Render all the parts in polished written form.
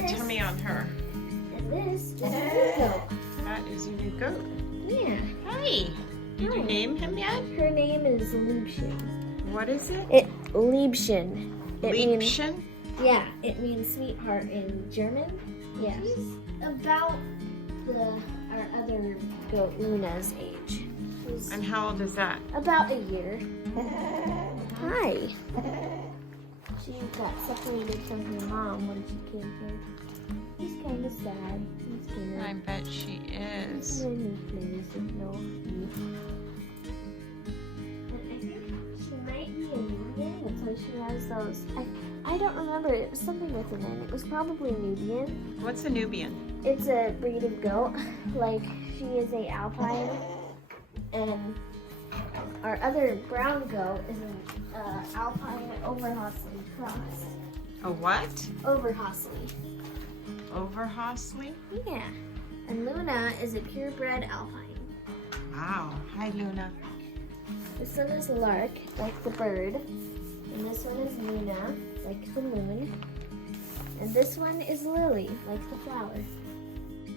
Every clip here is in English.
that tummy on her. And this is a new goat. That is a new goat. Yeah. Hi. Did you name him yet? Her name is LIEBCHEN. What is it? LIEBCHEN. LIEBCHEN? Yeah, it means sweetheart in German. Yeah. She's about our other goat Luna's age. She's And how old is that? about a year. Hi. She got separated from her mom when she came here. She's kind of sad. She's scared. I bet she is. She's in a new place with no youth. And I think she might be a Nubian. That's why she has those. I don't remember. It was something with an N. It was probably Nubian. What's a Nubian? It's a breed of goat. Like, she is a alpine. And our other brown goat is an alpine Overhausley cross. A what? Overhausley. Overhausley? Yeah. And Luna is a purebred alpine. Wow. Hi, Luna. This one is Lark, like the bird. And this one is Luna, like the moon. And this one is Lily, like the flower.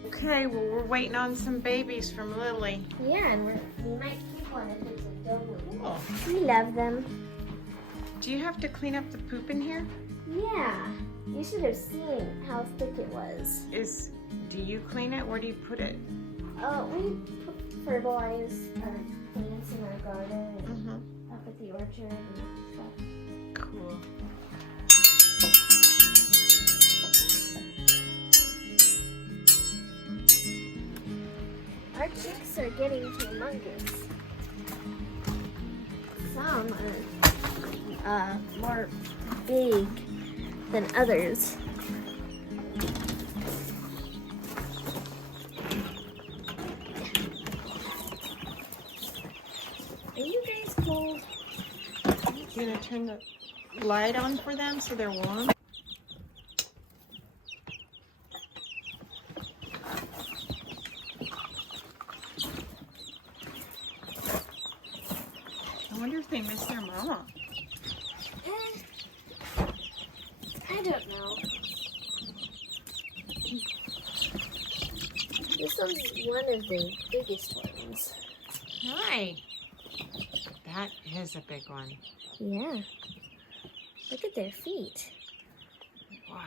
Okay, well, we're waiting on some babies from Lily. Yeah, and we might keep one if it's a doe. Cool. We love them. Do you have to clean up the poop in here? Yeah. You should have seen how thick it was. Do you clean it? Where do you put it? We fertilize our plants in our garden and Mm-hmm. up at the orchard and stuff. Cool. Our chicks are getting humongous. Some are more big than others. Are you guys cold? You gonna turn the light on for them so they're warm? I wonder if they miss their mama. I don't know. This one's one of the biggest ones. Hi. That is a big one. Yeah. Look at their feet. Wow.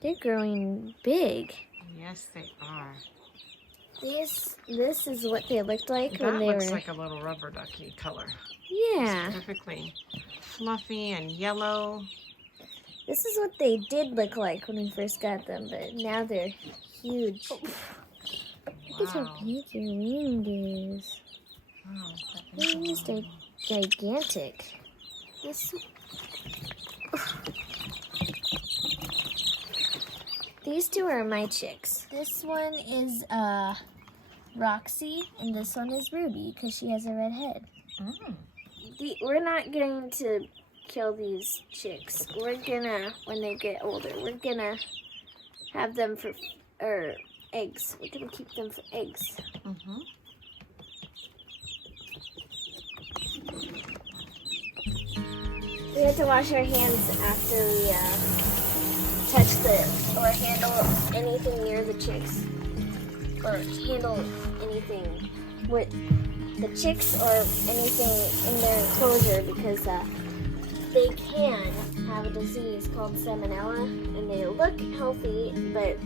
They're growing big. Yes, they are. This is what they looked like when That they looks were. like a little rubber ducky color. Yeah. It's perfectly fluffy and yellow. This is what they did look like when we first got them, but now they're huge. Look at how Wow. big your wing is. Wow. Your wing is gigantic. This. These two are my chicks. This one is Roxy, and this one is Ruby because she has a red head. Mm. We're not going to kill these chicks. We're gonna, when they get older, we're gonna have them for eggs. We're gonna keep them for eggs. Mm-hmm. We have to wash our hands after we touch or handle anything near the chicks, or handle anything with the chicks or anything in their enclosure, because they can have a disease called salmonella, and they look healthy, but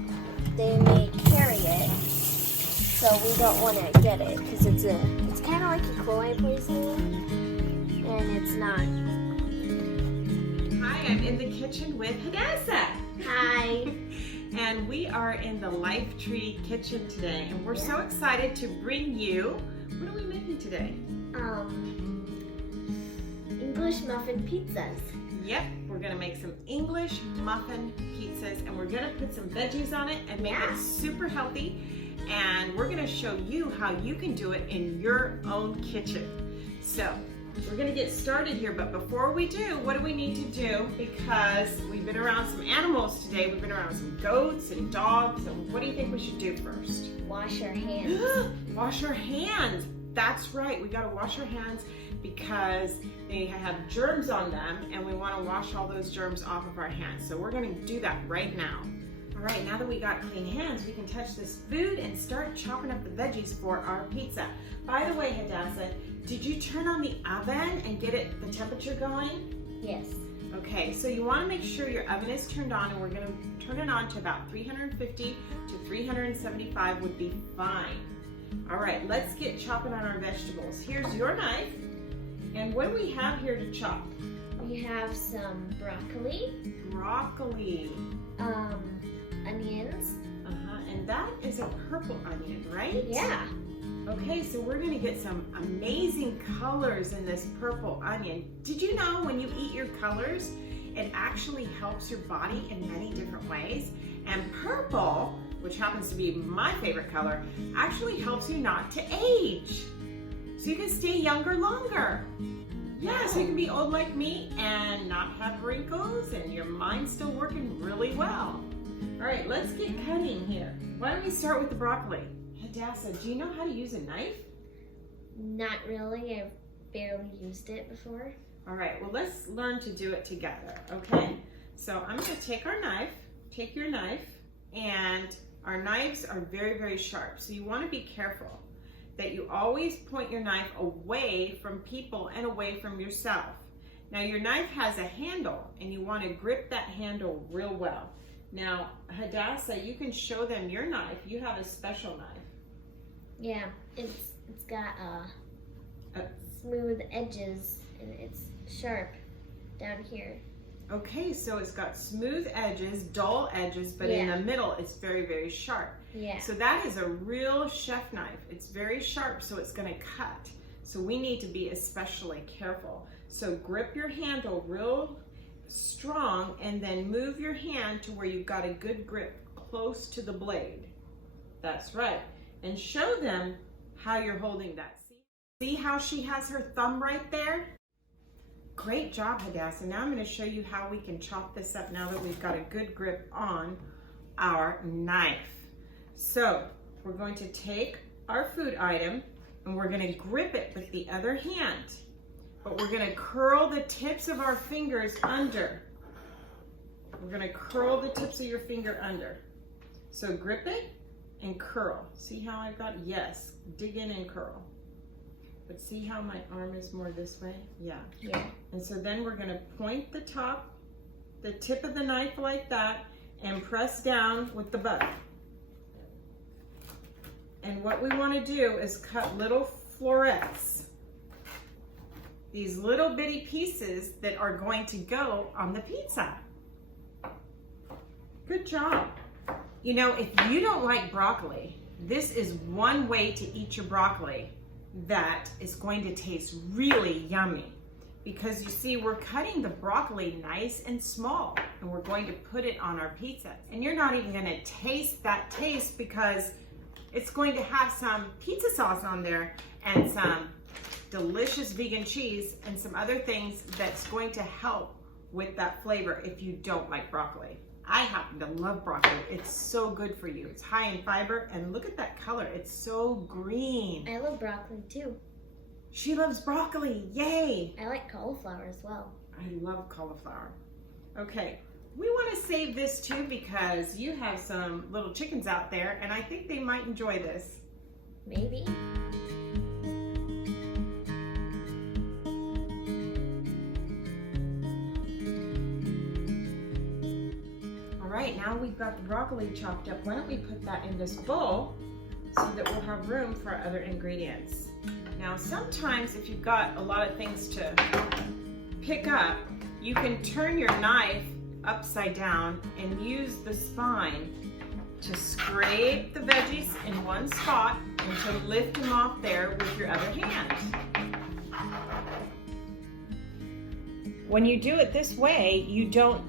they may carry it. So we don't want to get it because it's kind of like E. coli poisoning, and it's not. Hi, I'm in the kitchen with Hadassah. Hi. And we are in the LIFETREE kitchen today, and we're so excited to bring you. What are we making today? English muffin pizzas. Yep, we're gonna make some English muffin pizzas, and we're gonna put some veggies on it and make it super healthy. And we're gonna show you how you can do it in your own kitchen. So we're gonna get started here, but before we do, what do we need to do? Because we've been around some animals today. We've been around some goats and dogs, and what do you think we should do first? Wash our hands. Wash our hands. That's right, we gotta wash our hands because they have germs on them and we wanna wash all those germs off of our hands. So we're gonna do that right now. All right, now that we got clean hands, we can touch this food and start chopping up the veggies for our pizza. By the way, Hadassah, did you turn on the oven and get the temperature going? Yes. Okay, so you wanna make sure your oven is turned on, and we're gonna turn it on to about 350 to 375 would be fine. All right, let's get chopping on our vegetables. Here's your knife. And what do we have here to chop? We have some broccoli. Broccoli. Onions. And that is a purple onion, right? Yeah. Okay, so we're gonna get some amazing colors in this purple onion. Did you know when you eat your colors, it actually helps your body in many different ways? And purple, which happens to be my favorite color, actually helps you not to age. So you can stay younger longer. Yeah, so you can be old like me and not have wrinkles and your mind's still working really well. All right, let's get cutting here. Why don't we start with the broccoli? Hadassah, do you know how to use a knife? Not really, I've barely used it before. All right, well, let's learn to do it together, okay? So I'm gonna take our knife, take your knife, and our knives are very, very sharp. So you wanna be careful that you always point your knife away from people and away from yourself. Now your knife has a handle and you wanna grip that handle real well. Now, Hadassah, you can show them your knife. You have a special knife. Yeah, it's got smooth edges and it's sharp down here. Okay, so it's got smooth edges, dull edges, but in the middle it's very, very sharp. Yeah. So that is a real chef knife. It's very sharp, so it's gonna cut. So we need to be especially careful. So grip your handle real strong and then move your hand to where you've got a good grip close to the blade. That's right. And show them how you're holding that. See how she has her thumb right there? Great job, Hadassah. Now I'm going to show you how we can chop this up now that we've got a good grip on our knife. So we're going to take our food item and we're going to grip it with the other hand. But we're going to curl the tips of our fingers under. We're going to curl the tips of your finger under. So grip it and curl. See how I've got? Yes. Dig in and curl. But see how my arm is more this way? Yeah. Yeah. And so then we're going to point the tip of the knife like that and press down with the butt. And what we want to do is cut little florets. These little bitty pieces that are going to go on the pizza. Good job. You know, if you don't like broccoli, this is one way to eat your broccoli that is going to taste really yummy. Because you see, we're cutting the broccoli nice and small and we're going to put it on our pizza. And you're not even gonna taste that taste because it's going to have some pizza sauce on there and some delicious vegan cheese and some other things that's going to help with that flavor if you don't like broccoli. I happen to love broccoli. It's so good for you. It's high in fiber and look at that color. It's so green. I love broccoli too. She loves broccoli, yay! I like cauliflower as well. I love cauliflower. Okay, we want to save this too because you have some little chickens out there and I think they might enjoy this. Maybe. All right, now we've got the broccoli chopped up. Why don't we put that in this bowl so that we'll have room for other ingredients. Now, sometimes if you've got a lot of things to pick up, you can turn your knife upside down and use the spine to scrape the veggies in one spot and to lift them off there with your other hand. When you do it this way, you don't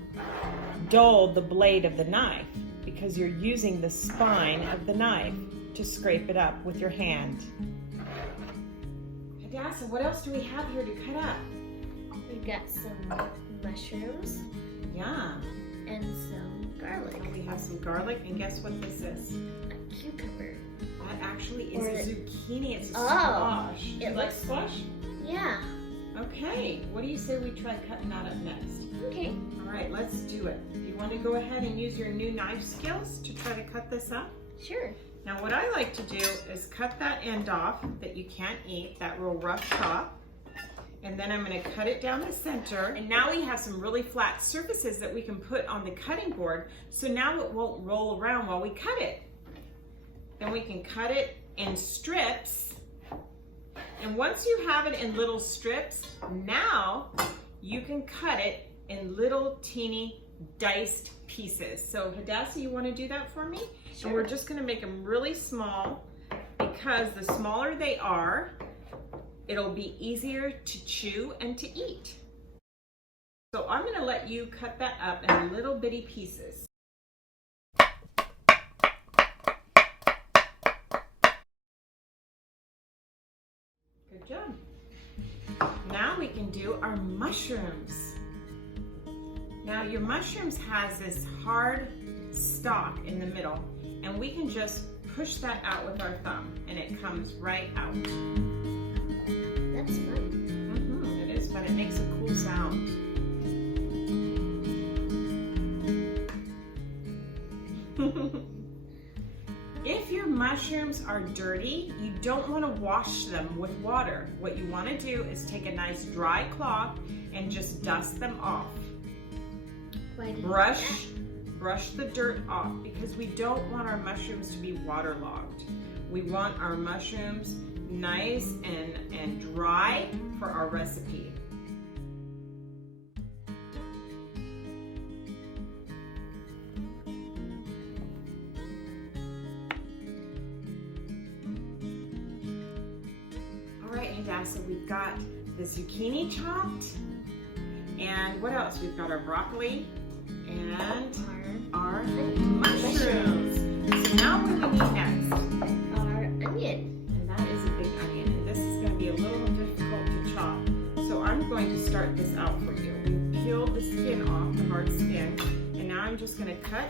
dull the blade of the knife because you're using the spine of the knife to scrape it up with your hand. Hadassah, what else do we have here to cut up? We've got some mushrooms. Yum. And some garlic. We have some garlic, and guess what this is? A cucumber. That actually is a zucchini. It's a Oh, squash. it You like looks- squash? Yeah. Okay. What do you say we try cutting that up next? Okay. All right, let's do it. You want to go ahead and use your new knife skills to try to cut this up? Sure. Now what I like to do is cut that end off that you can't eat, that real rough chop. And then I'm going to cut it down the center. And now we have some really flat surfaces that we can put on the cutting board. So now it won't roll around while we cut it. Then we can cut it in strips. And once you have it in little strips, now you can cut it in little teeny diced pieces. So Hadassah, you want to do that for me? Sure. And we're just going to make them really small because the smaller they are, it'll be easier to chew and to eat. So I'm going to let you cut that up in little bitty pieces. Good job. Now we can do our mushrooms. Now your mushrooms has this hard stalk in the middle, and we can just push that out with our thumb and it comes right out. That's fun. It is fun. It makes a cool sound. If your mushrooms are dirty, you don't want to wash them with water. What you want to do is take a nice dry cloth and just dust them off. Why do you Brush the dirt off because we don't want our mushrooms to be waterlogged. We want our mushrooms nice and dry for our recipe. All right, Hadassah, we've got the zucchini chopped, and what else? We've got our broccoli and our mushrooms. So now what do we need next? Our onion. And that is a big onion, and this is going to be a little difficult to chop. So I'm going to start this out for you. We peeled the skin off, the hard skin, and now I'm just going to cut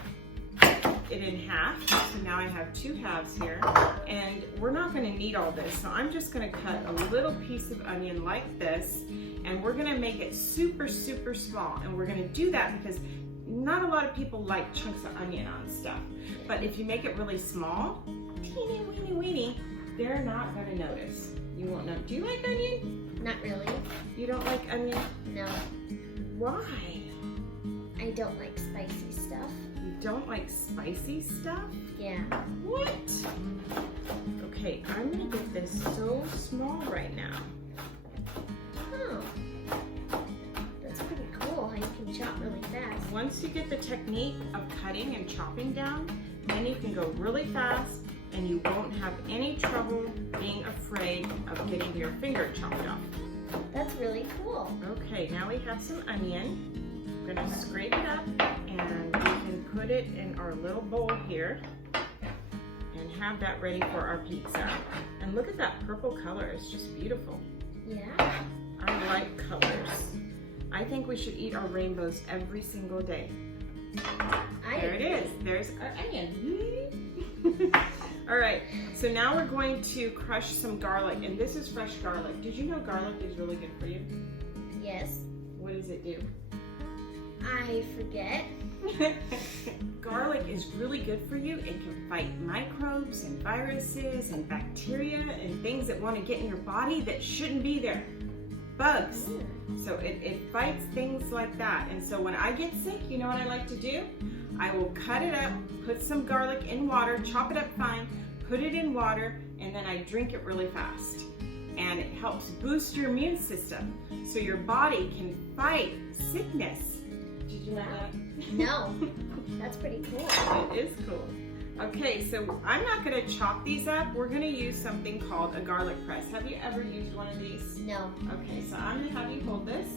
it in half. So now I have two halves here, and we're not going to need all this. So I'm just going to cut a little piece of onion like this, and we're going to make it super, super small. And we're going to do that because not a lot of people like chunks of onion on stuff. But if you make it really small, teeny weeny weeny, they're not going to notice. You won't know. Do you like onion? Not really. You don't like onion? No. Why? I don't like spicy stuff. You don't like spicy stuff? Yeah. What? Okay, I'm going to get this so small right now. Oh. That's pretty cool how you can chop really fast. Once you get the technique of cutting and chopping down, then you can go really fast and you won't have any trouble being afraid of getting your finger chopped off. That's really cool. Okay, now we have some onion. We're gonna scrape it up and we can put it in our little bowl here and have that ready for our pizza. And look at that purple color, it's just beautiful. Yeah. I like colors. I think we should eat our rainbows every single day. There it is. There's our onion. All right, so now we're going to crush some garlic, and this is fresh garlic. Did you know garlic is really good for you? Yes. What does it do? I forget. Garlic is really good for you. It can fight microbes and viruses and bacteria and things that want to get in your body that shouldn't be there. Bugs. So it fights things like that. And so when I get sick, you know what I like to do? I will cut it up, put some garlic in water, chop it up fine, put it in water, and then I drink it really fast. And it helps boost your immune system so your body can fight sickness. Did you know that? No. That's pretty cool. It is cool. Okay, so I'm not going to chop these up. We're going to use something called a garlic press. Have you ever used one of these? No. Okay, so I'm going to have you hold this.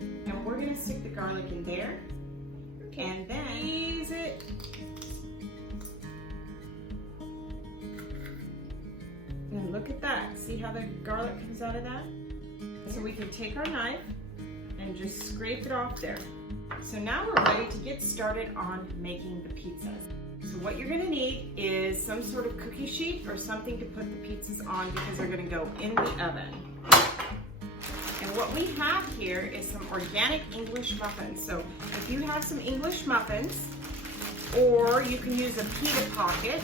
And we're going to stick the garlic in there. Okay. And then squeeze it. And look at that. See how the garlic comes out of that? So we can take our knife and just scrape it off there. So now we're ready to get started on making the pizzas. So what you're gonna need is some sort of cookie sheet or something to put the pizzas on because they're gonna go in the oven. And what we have here is some organic English muffins. So if you have some English muffins, or you can use a pita pocket,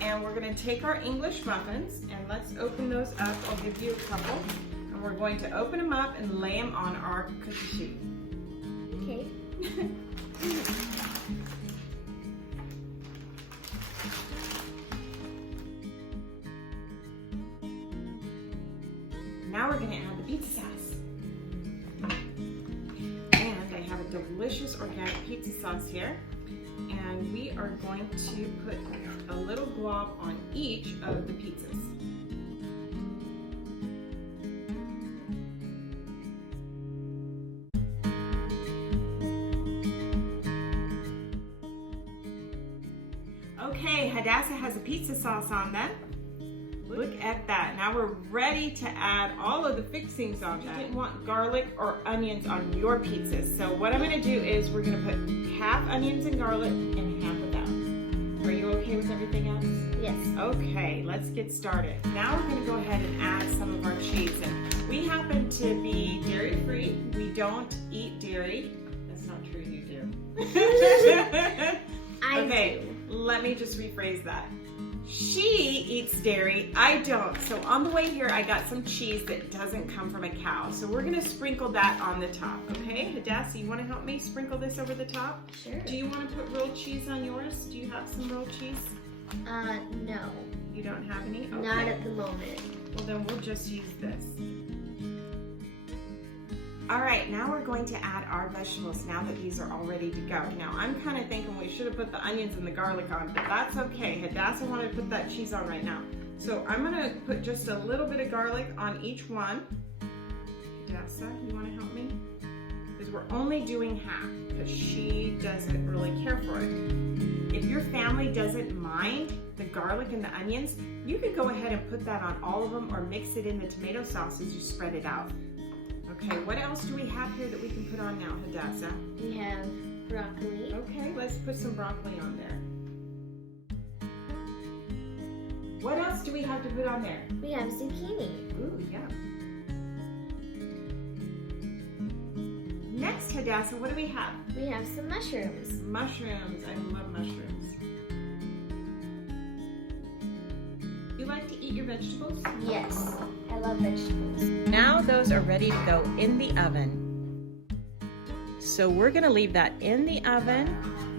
and we're gonna take our English muffins and let's open those up. I'll give you a couple. And we're going to open them up and lay them on our cookie sheet. Okay. Now we're gonna add the pizza sauce. And I have a delicious organic pizza sauce here. And we are going to put a little glob on each of the pizzas. Okay, Hadassah has a pizza sauce on them. Look at that. Now we're ready to add all of the fixings on that. You didn't want garlic or onions on your pizzas. So what I'm gonna do is we're gonna put half onions and garlic and half without. Are you okay with everything else? Yes. Okay, let's get started. Now we're gonna go ahead and add some of our cheese. And we happen to be dairy-free. We don't eat dairy. That's not true, you do. Okay, let me just rephrase that. She eats dairy, I don't. So on the way here, I got some cheese that doesn't come from a cow. So we're gonna sprinkle that on the top, okay? Hadassah, you wanna help me sprinkle this over the top? Sure. Do you wanna put real cheese on yours? Do you have some real cheese? No. You don't have any? Okay. Not at the moment. Well, then we'll just use this. All right, now we're going to add our vegetables now that these are all ready to go. Now, I'm kind of thinking we should have put the onions and the garlic on, but that's okay. Hadassah wanted to put that cheese on right now. So I'm gonna put just a little bit of garlic on each one. Hadassah, you wanna help me? Because we're only doing half, because she doesn't really care for it. If your family doesn't mind the garlic and the onions, you could go ahead and put that on all of them or mix it in the tomato sauce as you spread it out. Okay, what else do we have here that we can put on now, Hadassah? We have broccoli. Okay, let's put some broccoli on there. What else do we have to put on there? We have zucchini. Ooh, yeah. Next, Hadassah, what do we have? We have some mushrooms. Mushrooms. I love mushrooms. You like to eat your vegetables? Yes, I love vegetables. Now those are ready to go in the oven. So we're gonna leave that in the oven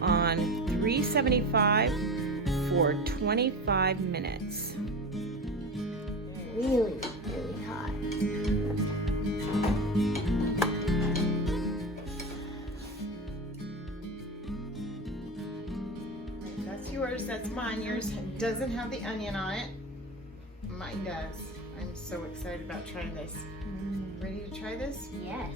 on 375 for 25 minutes. Really, really hot. That's yours, that's mine. Yours doesn't have the onion on it. Mine does. I'm so excited about trying this. Ready to try this? Yes.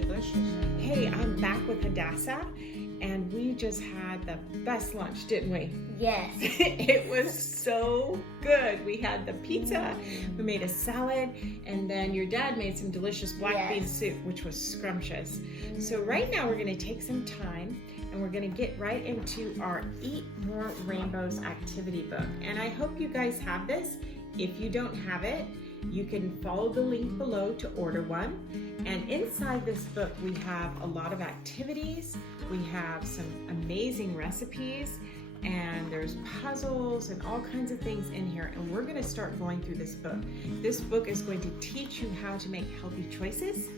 Delicious. Hey, I'm back with Hadassah, and we just had the best lunch, didn't we? Yes. It was so good. We had the pizza, we made a salad, and then your dad made some delicious black bean soup, which was scrumptious. So right now we're gonna take some time and we're gonna get right into our Eat More Rainbows activity book. And I hope you guys have this. If you don't have it, you can follow the link below to order one. And inside this book, we have a lot of activities. We have some amazing recipes, and there's puzzles and all kinds of things in here. And we're gonna start going through this book. This book is going to teach you how to make healthy choices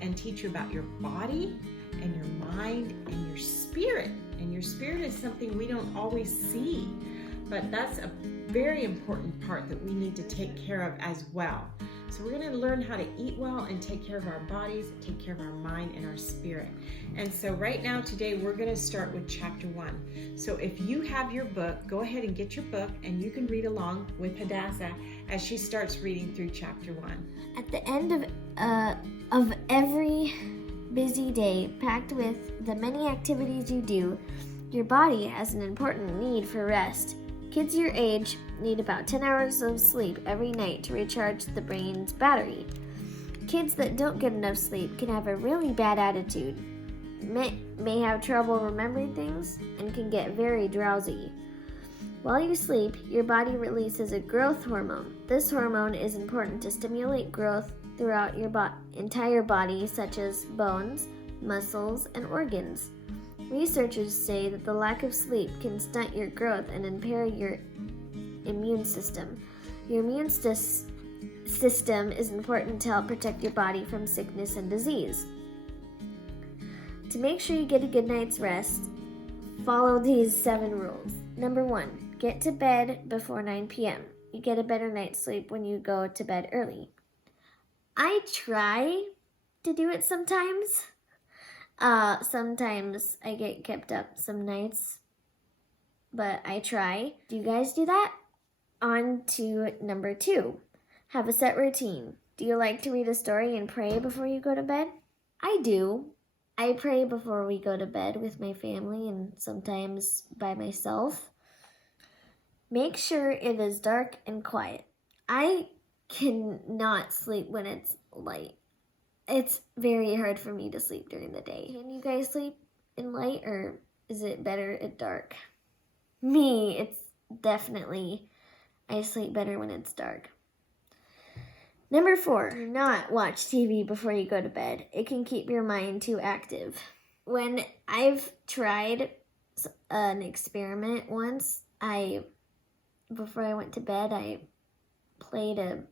and teach you about your body and your mind and your spirit. And your spirit is something we don't always see, but that's a very important part that we need to take care of as well. So we're going to learn how to eat well and take care of our bodies, take care of our mind and our spirit. And so right now today we're going to start with chapter 1. So if you have your book, go ahead and get your book and you can read along with Hadassah as she starts reading through chapter 1. At the end of every busy day packed with the many activities you do, your body has an important need for rest. Kids your age need about 10 hours of sleep every night to recharge the brain's battery. Kids that don't get enough sleep can have a really bad attitude, may have trouble remembering things, and can get very drowsy. While you sleep, your body releases a growth hormone. This hormone is important to stimulate growth throughout your entire body, such as bones, muscles, and organs. Researchers say that the lack of sleep can stunt your growth and impair your immune system. Your immune system is important to help protect your body from sickness and disease. To make sure you get a good night's rest, follow these 7 rules. Number 1. Get to bed before 9 p.m. You get a better night's sleep when you go to bed early. I try to do it sometimes. Sometimes I get kept up some nights, but I try. Do you guys do that? On to number 2. Have a set routine. Do you like to read a story and pray before you go to bed? I do. I pray before we go to bed with my family and sometimes by myself. Make sure it is dark and quiet. I cannot sleep when it's light. It's very hard for me to sleep during the day. Can you guys sleep in light, or is it better at dark? Me, it's definitely, I sleep better when it's dark. Number 4, do not watch TV before you go to bed. It can keep your mind too active. When I've tried an experiment once, before I went to bed, I played a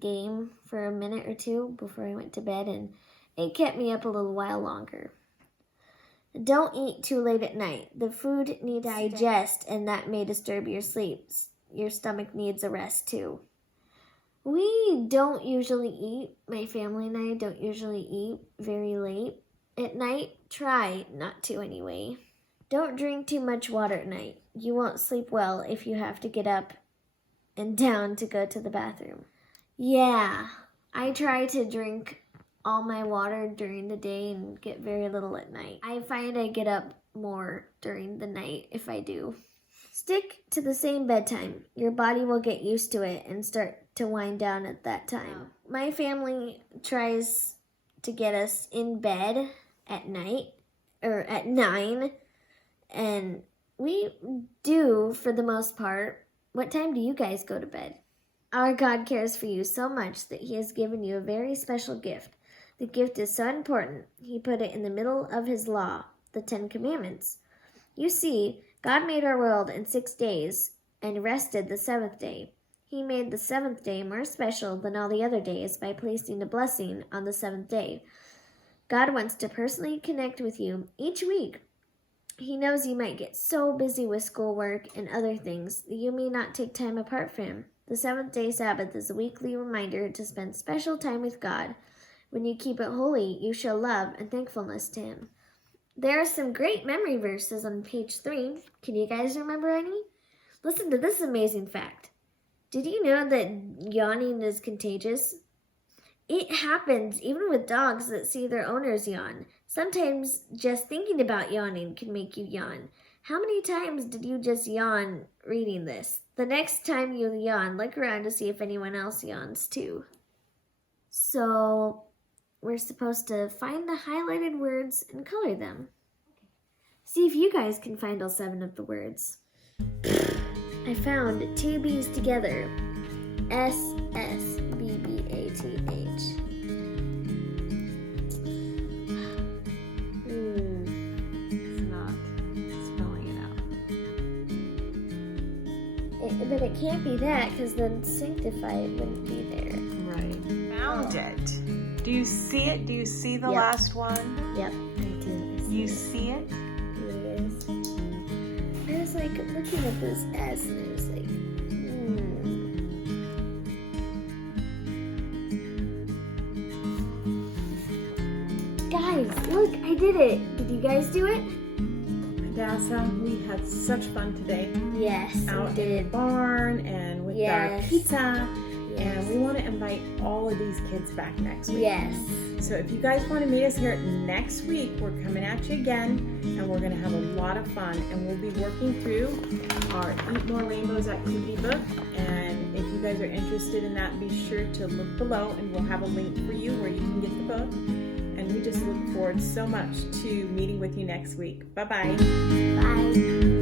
game for a minute or 2 before I went to bed, and it kept me up a little while longer. Don't eat too late at night. The food needs to digest, and that may disturb your sleep. Your stomach needs a rest too. We don't usually eat, my family and I don't usually eat very late at night. Try not to anyway. Don't drink too much water at night. You won't sleep well if you have to get up and down to go to the bathroom. Yeah, I try to drink all my water during the day and get very little at night. I find I get up more during the night if I do. Stick to the same bedtime. Your body will get used to it and start to wind down at that time. My family tries to get us in bed at night, or at 9, and we do for the most part. What time do you guys go to bed? Our God cares for you so much that He has given you a very special gift. The gift is so important, He put it in the middle of His law, the 10 Commandments. You see, God made our world in 6 days and rested the 7th day. He made the 7th day more special than all the other days by placing a blessing on the 7th day. God wants to personally connect with you each week. He knows you might get so busy with schoolwork and other things that you may not take time apart from Him. The 7th day Sabbath is a weekly reminder to spend special time with God. When you keep it holy, you show love and thankfulness to Him. There are some great memory verses on page 3. Can you guys remember any? Listen to this amazing fact. Did you know that yawning is contagious? It happens even with dogs that see their owners yawn. Sometimes just thinking about yawning can make you yawn. How many times did you just yawn reading this? The next time you yawn, look around to see if anyone else yawns too. So, we're supposed to find the highlighted words and color them. See if you guys can find all 7 of the words. I found 2 B's together. S-S-B-B-A-T-H. It's not spelling it out. But it can't be that, because then sanctified wouldn't be there. Right. Found it. Do you see it? Do you see the last one? Yep, I do. You see it? Yes. I was like looking at this S and I was like, Guys, look, I did it. Did you guys do it? Hadassah, we had such fun today. Yes, Out we did. in the barn and with our pizza. And we want to invite all of these kids back next week. Yes. So if you guys want to meet us here next week, we're coming at you again, and we're going to have a lot of fun. And we'll be working through our Eat More Rainbows activity book. And if you guys are interested in that, be sure to look below, and we'll have a link for you where you can get the book. And we just look forward so much to meeting with you next week. Bye-bye. Bye.